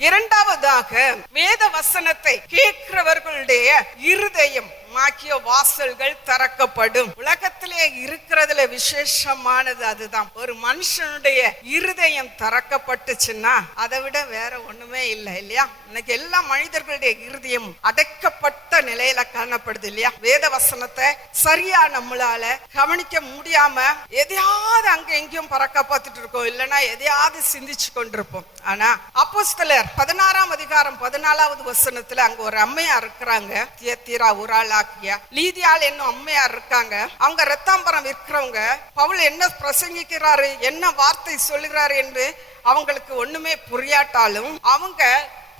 இரண்டாவதாக வேத வசனத்தை கேட்கிறவர்களுடைய இருதயம் மாக்கிய வாசல்கள் திறக்கப்படும். உலகத்திலே இருக்கிறதுல விசேஷமானது அதுதான். ஒரு மனுஷனுடைய இருதயம் திறக்கப்பட்டுச்சுன்னா அதை விட வேற ஒண்ணுமே இல்லை இல்லையா? இன்னைக்கு எல்லா மனிதர்களுடைய இருதயம் அடைக்கப்பட்ட நிலையில காணப்படுது இல்லையா? வேத வசனத்தை சரியா நம்மளால கவனிக்க முடியாம எதையாவது அங்க எங்கேயும் பறக்க பார்த்துட்டு இருக்கோம், இல்லைன்னா எதையாவது சிந்திச்சு கொண்டிருப்போம். ஆனா அப்போஸ்தலர் 16ஆம் அதிகாரம் 14வது வசனத்துல அங்க ஒரு அம்மையார் இருக்கிறாங்க, தியத்தீரா ஊராளாகிய லீதியாள் என்னும் அம்மையார் இருக்காங்க. அவங்க ரத்தாம்பரம் விற்கிறவங்க. பவுல் என்ன பிரசங்கிக்கிறாரு, என்ன வார்த்தை சொல்லுகிறாரு என்று அவங்களுக்கு ஒண்ணுமே புரியாட்டாலும் அவங்க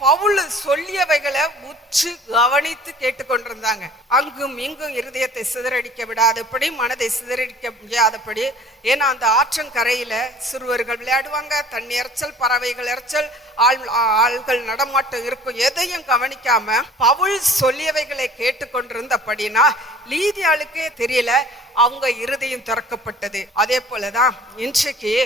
பவுல் சொல்லியவைகளை உற்று கவனித்து கேட்டுக்கொண்டிருந்தாங்க. அங்கும் இங்கும் இருதயத்தை சிதறடிக்க விடாதபடி, மனதை சிதறடிக்க முடியாதபடி. ஏன்னா அந்த ஆற்றங்கரையில சிறுவர்கள் விளையாடுவாங்க, தண்ணி இறைச்சல், பறவைகள் இறைச்சல், ஆள்கள் நடமாட்டம் இருக்கும். எதையும் கவனிக்காம பவுல் சொல்லியவைகளை கேட்டுக்கொண்டிருந்தபடினா லீதியாளுக்கே தெரியல அவங்க இருதயம் திறக்கப்பட்டது. அதே போலதான் இன்றைக்கு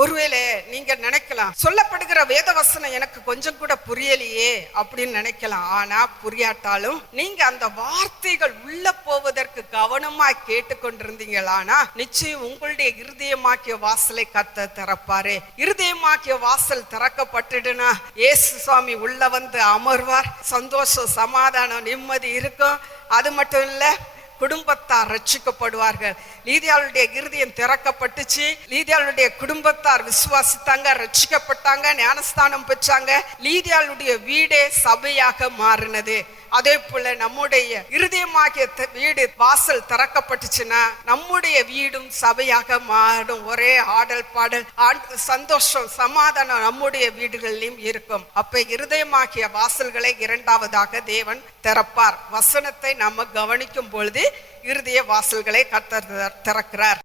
ஒருவேளை நீங்க நினைக்கலாம், சொல்லப்படுகிற வேத வசனம் எனக்கு கொஞ்சம் கூட புரியலையே அப்படின்னு நினைக்கலாம். ஆனா புரியாட்டாலும் நீங்க அந்த வார்த்தைகள் உள்ள போவதற்கு கவனமா கேட்டுக்கொண்டிருந்தீங்களானா நிச்சயம் உங்களுடைய இருதயமாக்கிய வாசலை கர்த்தர் திறப்பாரு. இருதயமாக்கிய வாசல் திறக்கப்பட்டுடுனா இயேசு சுவாமி உள்ள வந்து அமர்வார். சந்தோஷம், சமாதானம், நிம்மதி இருக்கும். அது மட்டும் இல்ல, குடும்பத்தார் ரட்சிக்கப்படுவார்கள். லீதியாளுடைய இருதயம் திறக்கப்பட்டுச்சு. லீதியாளுடைய குடும்பத்தார் விசுவாசித்தாங்க, ரட்சிக்கப்பட்டாங்க, ஞானஸ்தானம் பெற்றாங்க. லீதியாளுடைய வீடே சபையாக மாறினது. அதே போல நம்முடைய இருதயமாகிய வீடு வாசல் திறக்கப்பட்டுச்சுன்னா நம்முடைய வீடும் சபையாக மாறும். ஒரே ஆடல் பாடல், சந்தோஷம், சமாதானம் நம்முடைய வீடுகளிலும் இருக்கும். அப்ப இருதயமாகிய வாசல்களை இரண்டாவதாக தேவன் திறப்பார். வசனத்தை நாம கவனிக்கும் பொழுது இருதய வாசல்களை கர்த்தர் திறக்கிறார்.